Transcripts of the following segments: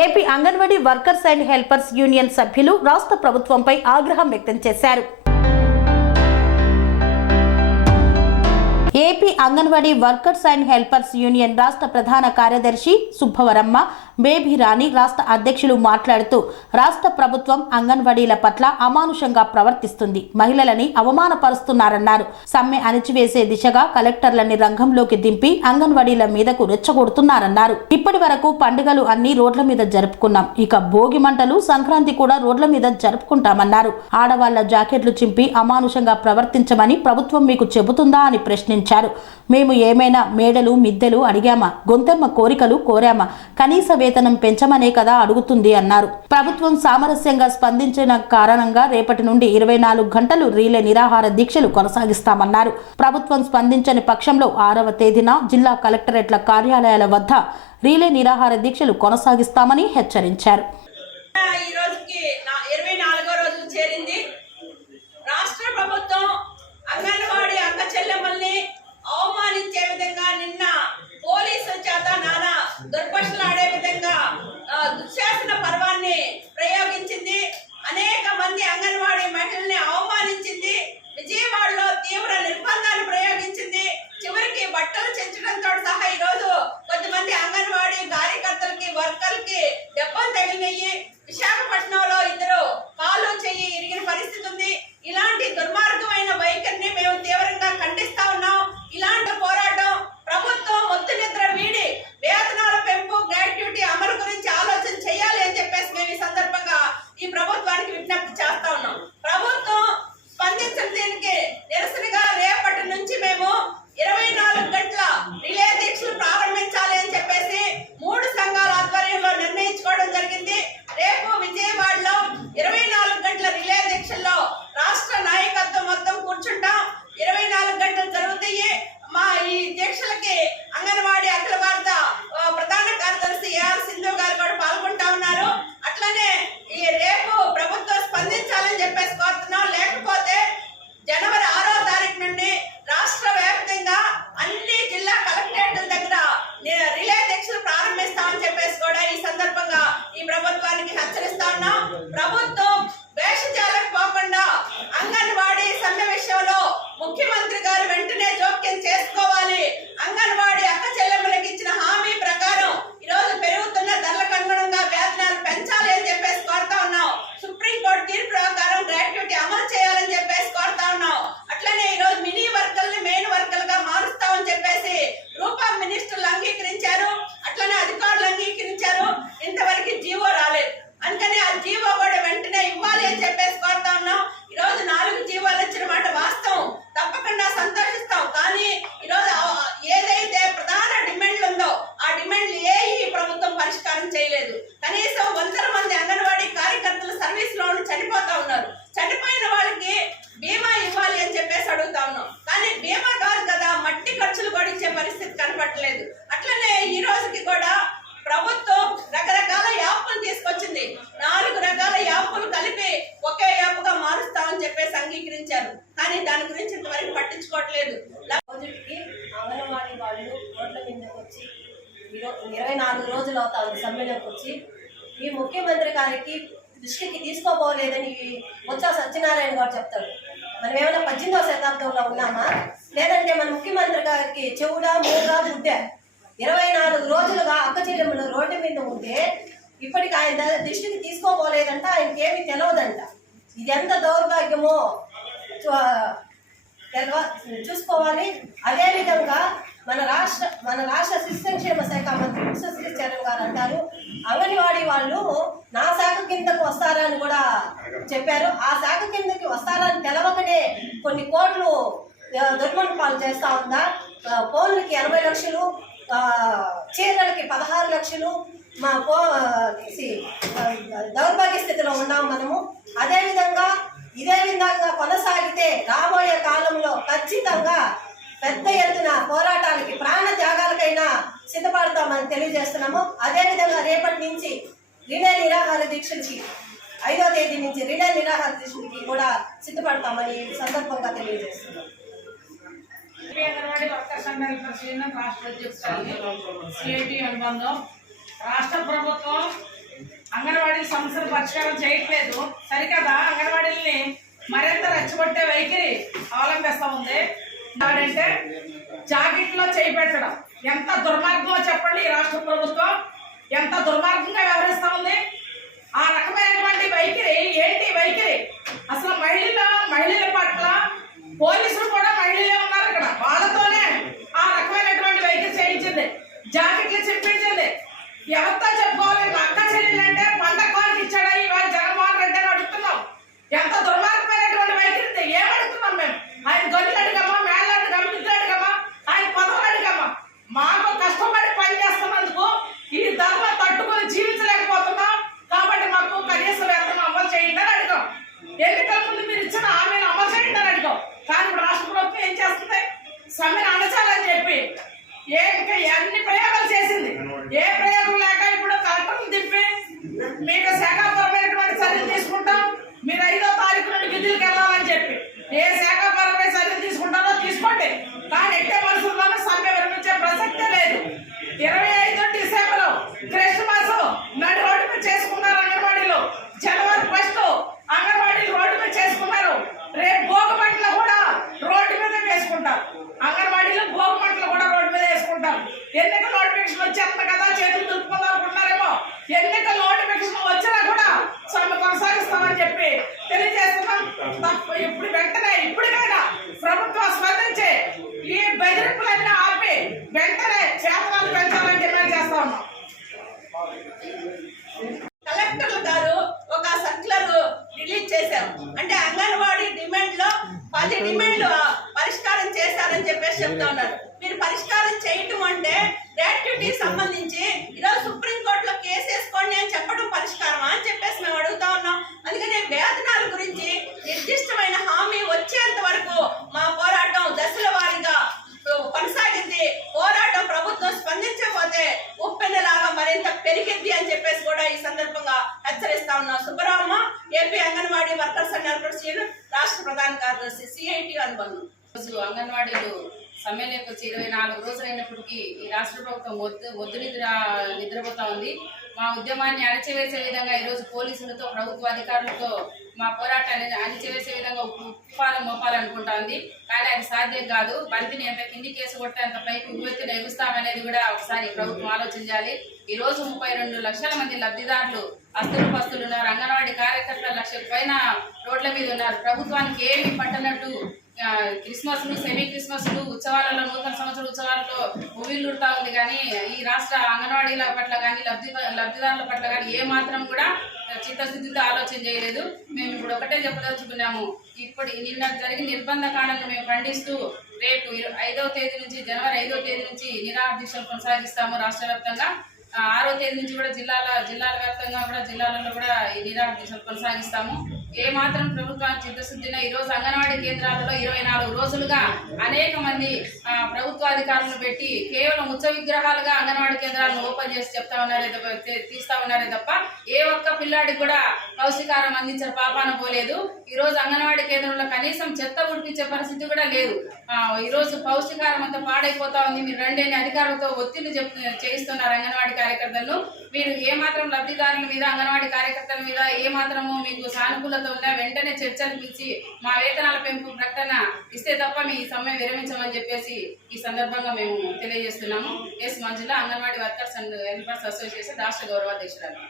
AP anganwadi workers and helpers union సభ్యులు రాష్ట్ర ప్రభుత్వంపై ఆగ్రహం వ్యక్తం చేశారు. AP anganwadi workers and helpers union రాష్ట్ర ప్రధాన కార్యదర్శి సుబ్బవరమ్మ బేబీ రాణి రాష్ట్ర అధ్యక్షులు మాట్లాడుతూ రాష్ట్ర ప్రభుత్వం అంగన్వాడీల పట్ల అమానుషంగా ప్రవర్తిస్తుంది, మహిళలని అవమానపరుస్తున్నారన్నారు. సమ్మె అణిచివేసే దిశగా కలెక్టర్లని రంగంలోకి దింపి అంగన్వాడీల మీదకు రెచ్చగొడుతున్నారన్నారు. ఇప్పటి వరకు పండుగలు అన్ని రోడ్ల మీద జరుపుకున్నాం, ఇక భోగి మంటలు సంక్రాంతి కూడా రోడ్ల మీద జరుపుకుంటామన్నారు. ఆడవాళ్ల జాకెట్లు చింపి అమానుషంగా ప్రవర్తించమని ప్రభుత్వం మీకు చెబుతుందా అని ప్రశ్నించారు. మేము ఏమైనా మేడలు మిద్దెలు అడిగామా, గొంతెమ్మ కోరికలు కోరామా, కనీస వేతనం పెంచమనే కదా అడుగుతుంది అన్నారు. ప్రభుత్వం సామరస్యంగా స్పందించిన కారణంగా రేపటి నుండి 24 గంటలు రీలే నిరాహార దీక్షలు కొనసాగిస్తామన్నారు. ప్రభుత్వం స్పందించని పక్షంలో 6వ తేదీన జిల్లా కలెక్టరేట్ల కార్యాలయాల వద్ద రీలే నిరాహార దీక్షలు కొనసాగిస్తామని హెచ్చరించారు. రాష్ట్ర ప్రభుత్వం అంగన్వాడీ అక్క చెల్లెమ్మల్ని అవమానించే విధంగా నిన్న పోలీసుల చేత నానా దుర్భాషలాడే విధంగా దుశ్శాసన పర్వాన్ని ప్రయోగించింది. అనేక మంది అంగన్వాడీ మహిళల్ని అవమానించింది. విజయవాడలో తీవ్ర నిర్బంధాలు ప్రయోగించింది. చివరికి బట్టలు చెంచడంతో సహా ఈరోజు కొంతమంది అంగన్వాడీ కార్యకర్తలకి వర్కర్లకి దెబ్బలు తగిలినాయి. విశాఖపట్నంలో 2 కాలు చెయ్యి ఇరిగిన పరిస్థితి ఉంది. ఇలాంటి దుర్మార్గమైన వైఖరిని మేము తీవ్రంగా ఖండిస్తా ఉన్నాం. ఇలాంటి పోరాటం ప్రభుత్వం మొత్తం నిద్ర వీడి వేతనాల పెంపు, గ్రాట్యుటీ అమలు గురించి ఆలోచన చేయాలి అని చెప్పేసి మేము ఈ సందర్భంగా ఈ ప్రభుత్వానికి విజ్ఞప్తి చేస్తా ఉన్నాం. ప్రభుత్వం స్పందించిన దీనికి నిరసనగా రేపటి నుంచి మేము 24 గంటల రిలే దీక్షలు ప్రారంభించాలి అని చెప్పేసి 3 సంఘాల ఆధ్వర్యంలో నిర్ణయించుకోవడం జరిగింది. రేపు విజయవాడలో 24 గంటల రిలే దీక్షల్లో రాష్ట్ర నాయకత్వం మొత్తం కూర్చుంటాం. 24 గంటలు జరుగుతాయి. మా ఈ దీక్షలకి అంగన్వాడీ అఖిల భారత ప్రధాన కార్యదర్శి ఏఆర్ సింధు గారు కూడా పాల్గొంటా ఉన్నారు. అట్లనే ఈ రేపు ప్రభుత్వం స్పందించాలని చెప్పేసి కోరుతున్నాం. లేకపోతే జనవరి 6వ తారీఖు నుండి రాష్ట్ర వ్యాప్తంగా అన్ని జిల్లా కలెక్టరేట్ల దగ్గర రిలే దీక్షలు ప్రారంభిస్తామని చెప్పేసి కూడా ఈ సందర్భంగా ఈ ప్రభుత్వానికి హెచ్చరిస్తా ఉన్నాం. ప్రభుత్వం వేషజాలకు పోకుండా అంగన్వాడీ సమ్మె విషయంలో ముఖ్యమంత్రి గారు వెంటనే జోక్యం చేసుకోవాలి. అంగన్వాడీ అక్క చెల్లెమ్మలకు ఇచ్చిన హామీ ప్రకారం ఈరోజు పెరుగుతున్న ధరలకు అనుగుణంగా వేతనాలు పెంచాలి అని చెప్పేసి కోరుతా ఉన్నాం. సుప్రీంకోర్టు తీర్పు ప్రకారం గ్రాట్యుటీ అమలు చేయాలని చెప్పేసి కోరుతా ఉన్నాం. అట్లనే ఈరోజు మినీ వర్కర్ని మెయిన్ వర్కర్లుగా మారుస్తామని చెప్పేసి గ్రూప్ ఆఫ్ మినిస్టర్లు అంగీకరించారు. అట్లనే అధికారులు అంగీకరించారు. ఇంతవరకు జీవో రాలేదు. అందుకని ఆ జీవో కూడా వెంటనే ఇవ్వాలి అని చెప్పేసి కోరుతా ఉన్నాం. ఈరోజు 4 జీవోలు వచ్చిన మాట వాస్తవం, తప్పకుండా సంతోషిస్తాం. కానీ ఈరోజు ఏదైతే ప్రధాన డిమాండ్లు ఉందో ఆ డిమాండ్లు ఈ ప్రభుత్వం పరిష్కారం చేయలేదు. కనీసం 100 మంది అంగన్వాడీ కార్యకర్తలు సర్వీస్ లో చనిపోతా ఉన్నారు. చనిపోయిన వాళ్ళకి బీమా ఇవ్వాలి అని చెప్పేసి అడుగుతా ఉన్నాం. కానీ బీమా కాదు కదా, మట్టి ఖర్చులు కూడా ఇచ్చే పరిస్థితి కనపడలేదు. అట్లనే ఈ రోజుకి కూడా ప్రభుత్వం రకరకాల యాప్లు తీసుకొచ్చింది. 4 రకాల యాప్లు కలిపి ఒకే యాప్గా మారుస్తామని చెప్పేసి అంగీకరించారు. కానీ దాని గురించి ఇంతవరకు పట్టించుకోవట్లేదు. రోజుకి అంగన్వాడీ వాళ్ళు రోడ్ల మీదకి వచ్చి 24 రోజులు అవుతారు సమ్మెలోకి వచ్చి ఈ ముఖ్యమంత్రి గారికి దృష్టికి తీసుకోపోలేదని బొత్స సత్యనారాయణ గారు చెప్తారు. మనం ఏమైనా 18వ శతాబ్దంలో ఉన్నామా, లేదంటే మన ముఖ్యమంత్రి గారికి చెవుడా మూగా బుడ్డా 24 రోజులుగా అక్క చెల్లెమ్మలు రోడ్డు మీద ఉంటే ఇప్పటికి ఆయన దృష్టికి తీసుకోపోలేదంట, ఆయనకి ఏమి తెలియదంట. ఇది ఎంత దౌర్భాగ్యమో చూసుకోవాలి. అదేవిధంగా మన రాష్ట్ర శిశు సంక్షేమ శాఖ మంత్రి విశ్వశ్రీ చరణ్ గారు అంటారు, అంగన్వాడీ వాళ్ళు నా శాఖ కిందకు వస్తారని కూడా చెప్పారు. ఆ శాఖ కిందకి వస్తారని తెలవకనే కొన్ని కోట్లు దుర్మరణపాలు చేస్తా ఉందా. ఫోన్లకి 80 లక్షలు, చీరలకి 16 లక్షలు, మా దౌర్భాగ్య స్థితిలో ఉన్నాము మనము. ఇదే విధంగా కొనసాగితే రాబోయే కాలంలో ఖచ్చితంగా పెద్ద ఎత్తున పోరాటాలకి ప్రాణ త్యాగాలకైనా సిద్ధపడతామని తెలియజేస్తున్నాము. అదేవిధంగా రేపటి నుంచి రిలే నిరాహార దీక్షలకి 5వ తేదీ నుంచి రిలే నిరాహార దీక్షలకి కూడా సిద్ధపడతామని సందర్భంగా తెలియజేస్తున్నాం. Anganwadi workers and helpers union రాష్ట్ర అధ్యక్షురాలిని సిఐటి అనుబంధం. రాష్ట్ర ప్రభుత్వం అంగన్వాడీ సమస్యలు పరిష్కారం చేయట్లేదు. సరికదా అంగన్వాడీలని మరింత రెచ్చగొట్టే వైఖరి అవలంబిస్తూ ఉంది. అంటే జాకెట్లో చేయి పెట్టడం ఎంత దుర్మార్గమో చెప్పండి. ఈ రాష్ట్ర ప్రభుత్వం ఎంత దుర్మార్గంగా వ్యవహరిస్తూ ఉంది. ఆ రకమైనటువంటి వైఖరి ఏంటి వైఖరి? అసలు మహిళల పట్ల పోలీసులు కూడా మహిళలే ఉన్నారు ఇక్కడ. వాళ్ళతోనే ఆ రకమైనటువంటి వైఖరి చేయించింది, జాకెట్లు చెప్పించింది. ఎవరితో చెప్పుకోవాలి? మా అక్క చెల్లెలు అంటే పండగ ఇచ్చాడా ఇవాళ జగన్మోహన్ రెడ్డి అని అడుగుతున్నాం. ఎంత దుర్మార్గమైనటువంటి వైఖరి ఏమడుగుతున్నాం మేము? ఆయన గొర్రెలు అడిగమ్మా, మేళ్ళు అడిగమ్మా, నిద్ర అడిగమ్మా, ఆయన పదవులు అడిగమ్మా. మాకు కష్టపడి పని చేస్తున్నందుకు ఈ ధర్మ తట్టుకొని జీవించలేకపోతున్నాం కాబట్టి మాకు కనీస వేతనం అమలు చేయండి అని అడిగాం. ఎన్నికల ముందు మీరు ఇచ్చిన హామీని అమలు చేయండి అని అడిగాం. కానీ ఇప్పుడు రాష్ట్ర ప్రభుత్వం ఏం చేస్తుంది? సమ్మెను అణచాలని చెప్పి అన్ని ప్రయోగాలు చేసింది. ఏ ప్రయోగం లేక ఇప్పుడు కలెక్టర్లు దింపి మీకు శాఖాపరమైనటువంటి చర్యలు తీసుకుంటాం, మీరు 5వ తారీఖు నుండి విధులకు వెళ్ళాలని చెప్పి ఏ శాఖాపరమైన చర్యలు తీసుకుంటారో తీసుకోండి. కానీ ఎట్టే మనుషుల్లోనూ సమ్మె విరమించే ప్రసక్తే లేదు. 25 డిసెంబర్ క్రిస్మస్ నడి రోడ్డు మీద చేసుకున్నారు అంగన్వాడీలు. జనవరి 1 అంగన్వాడీలు రోడ్డు మీద చేసుకున్నారు. రేపు భోగమంటలు కూడా రోడ్డు మీద వేసుకుంటారు. అంగన్వాడీలు భోగమంటలు కూడా రోడ్డు మీద వేసుకుంటారు. ఎన్నికల నోటిఫికేషన్ వచ్చేస్తుంది కదా, చేతులు దులుపుకుందాం అనుకుంటున్నారేమో. ఎన్నికల నోటిఫికేషన్ వచ్చినా కూడా సమ్మె కొనసాగిస్తామని చెప్పి తెలియజేస్తున్నాం. ఇప్పుడు వెంటనే ఇప్పటికైనా ప్రభుత్వం స్పందించి ఈ బెదిరింపులన్నీ ఆపి వెంటనే వేతనాలు పెంచాలని డిమాండ్ చేస్తా ఉన్నాం. కలెక్టర్లు గారు ఒక సర్క్యులర్ రిలీజ్ చేశారు. అంటే అంగన్వాడీ డిమాండ్ లో 10 డిమాండ్లు పరిష్కారం చేశారని చెప్పేసి చెప్తా ఉన్నారు. మీరు పరిష్కారం చేయటం అంటే గ్రాట్యుటీ సంబంధించి ఈరోజు సుప్రీంకోర్టులో కేసు వేసుకోండి అని చెప్పడం పరిష్కారమా అని చెప్పేసి మేము అడుగుతా ఉన్నాం. అందుకని వేతనాల గురించి నిర్దిష్టమైన హామీ వచ్చేంత వరకు మా పోరాటం దశల వారీగా కొనసాగింది. పోరాటం ప్రభుత్వం స్పందించకపోతే ఉప్పెన్నలాగా మరింత పెరిగింది అని చెప్పేసి కూడా ఈ సందర్భంగా హెచ్చరిస్తా ఉన్నాం. Subbarama, AP anganwadi workers and helpers union రాష్ట్ర ప్రధాన కార్యదర్శి, సిఐటి అనుబంధం. రోజు అంగన్వాడీలు సమ్మెలోకి వచ్చి 24 రోజులు అయినప్పటికీ ఈ రాష్ట్ర ప్రభుత్వం వద్దు నిద్రపోతా ఉంది. మా ఉద్యమాన్ని అణచివేసే విధంగా ఈరోజు పోలీసులతో ప్రభుత్వ అధికారులతో మా పోరాటాన్ని అణచివేసే విధంగా ఉప్పాలం మోపాలనుకుంటా ఉంది. కానీ అది సాధ్యం కాదు. బంతిని ఎంత కింది కేసు కొట్టే అంత పైకి ఉవ్వెత్తున ఎగుస్తామనేది కూడా ఒకసారి ప్రభుత్వం ఆలోచించాలి. ఈ రోజు 32 లక్షల మంది లబ్ధిదారులు పస్తులు ఉన్నారు. అంగన్వాడీ కార్యకర్తలు 1 లక్షల పైన రోడ్ల మీద ఉన్నారు. ప్రభుత్వానికి ఏమి పట్టనట్టు క్రిస్మస్లు, సెమీ క్రిస్మస్లు, ఉత్సవాలలో, నూతన సంవత్సర ఉత్సవాలలో ఉవ్విళ్ళూరుతా ఉంది. కానీ ఈ రాష్ట్ర అంగన్వాడీల పట్ల కానీ లబ్ధిదారుల పట్ల కానీ ఏ మాత్రం కూడా చిత్తశుద్ధితో ఆలోచన చేయలేదు. మేము ఇప్పుడు ఒకటే చెప్పదలుచుకున్నాము. నిన్న జరిగిన నిర్బంధ కాండలను మేము ఖండిస్తూ రేపు 5వ తేదీ నుంచి జనవరి 5వ తేదీ నుంచి నిరాహార దీక్షలు కొనసాగిస్తాము. రాష్ట్ర వ్యాప్తంగా 6వ తేదీ నుంచి కూడా జిల్లాల వ్యాప్తంగా కూడా జిల్లాలలో కూడా ఈ నిరాహార దీక్షలు కొనసాగిస్తాము. ఏ మాత్రం ప్రభుత్వానికి చిత్తశుద్ధిన ఈరోజు అంగన్వాడీ కేంద్రాలలో 24 రోజులుగా అనేక మంది ప్రభుత్వాధికారులను పెట్టి కేవలం ఉత్సవ విగ్రహాలుగా అంగన్వాడీ కేంద్రాలను ఓపెన్ చేసి తీస్తా ఉన్నారే తప్ప ఏ ఒక్క పిల్లాడికి కూడా పౌష్టికారం అందించిన పాపాన పోలేదు. ఈరోజు అంగన్వాడీ కేంద్రంలో కనీసం చెత్త ఉడిపించే పరిస్థితి కూడా లేదు. ఈరోజు పౌష్టికారం అంతా పాడైపోతా ఉంది. మీరు రెండేని అధికారులతో ఒత్తిడి చేయిస్తున్నారు అంగన్వాడీ కార్యకర్తలను. మీరు ఏ మాత్రం లబ్ధిదారుల మీద, అంగన్వాడీ కార్యకర్తల మీద ఏ మాత్రము మీకు సానుకూలత ఉన్నా వెంటనే చర్చలు పిలిచి మా వేతనాల పెంపు ప్రకటన ఇస్తే తప్ప మీ సమ్మె విరమించమని చెప్పేసి ఈ సందర్భంగా మేము తెలియజేస్తున్నాము. S Manjula, Anganwadi workers and helpers association రాష్ట్ర గౌరవాధ్యక్షురాలు.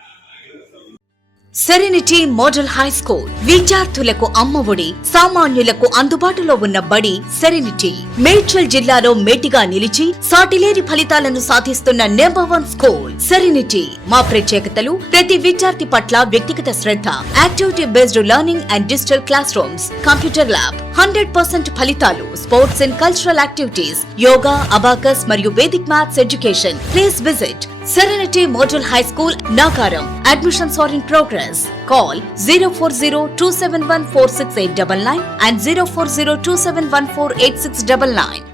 సెరెనిటీ మోడల్ హై స్కూల్ విద్యార్థులకు అమ్మఒడి, సామాన్యులకు అందుబాటులో ఉన్న బడి సెరెనిటీ. మేడ్చల్ జిల్లాలో మేటిగా నిలిచి సాటిలేని ఫలితాలను సాధిస్తున్న నంబర్ 1 స్కూల్ సెరెనిటీ. మా ప్రత్యేకతలు ప్రతి విద్యార్థి పట్ల వ్యక్తిగత శ్రద్ధ, activity based learning and digital classrooms, computer lab, 100% ఫలితాలు, sports and cultural activities, yoga, abacus మరియు Vedic maths education. Please visit Serenity Model High School, Nagaram. Admissions are in progress. Call 040-271-46899 and 040-271-48699.